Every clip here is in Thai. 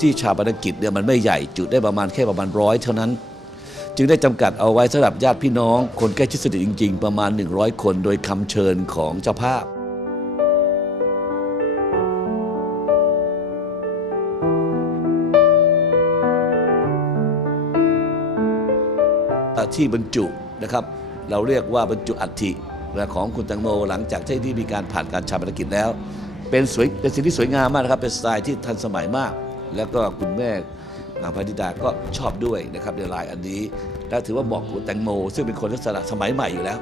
ที่ชาปนกิจเนี่ยมันไม่ใหญ่จุได้ประมาณแค่ประมาณร้อยเท่านั้น จึงได้จำกัดเอาไว้สำหรับญาติพี่น้อง คนใกล้ชิดสนิทจริง ๆ ประมาณ 100 คนโดยคำเชิญของเจ้าภาพที่บรรจุนะครับ เราเรียกว่าบรรจุอัฐิของคุณแตงโมหลังจากที่มีการผ่านการชาปนกิจแล้ว เป็นสวยเป็นสิ่งที่สวยงามมากนะครับ เป็นสไตล์ที่ทันสมัยมาก แล้วก็คุณแม่นางพนิดาก็ชอบด้วยนะครับในลายอันนี้และถือว่าเหมาะกับคุณแตงโม ซึ่งเป็นคนลักษณะสมัยใหม่อยู่แล้ว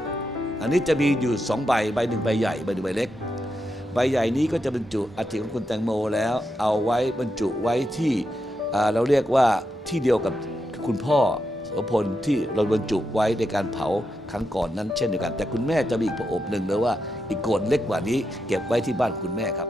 อันนี้จะมีอยู่สองใบใบหนึ่งใบใหญ่ใบหนึ่งใบเล็ก ใบใหญ่นี้ก็จะบรรจุอัฐิของคุณแตงโมแล้ว เอาไว้บรรจุไว้ที่เราเรียกว่าที่เดียวกับคุณพ่อโสพลที่เราบรรจุไว้ในการเผาครั้งก่อนนั้นเช่นเดียวกัน แต่คุณแม่จะมีอีกพระอบหนึ่งเลยว่าอีกโกดเล็กกว่านี้ เก็บไว้ที่บ้านคุณแม่ครับ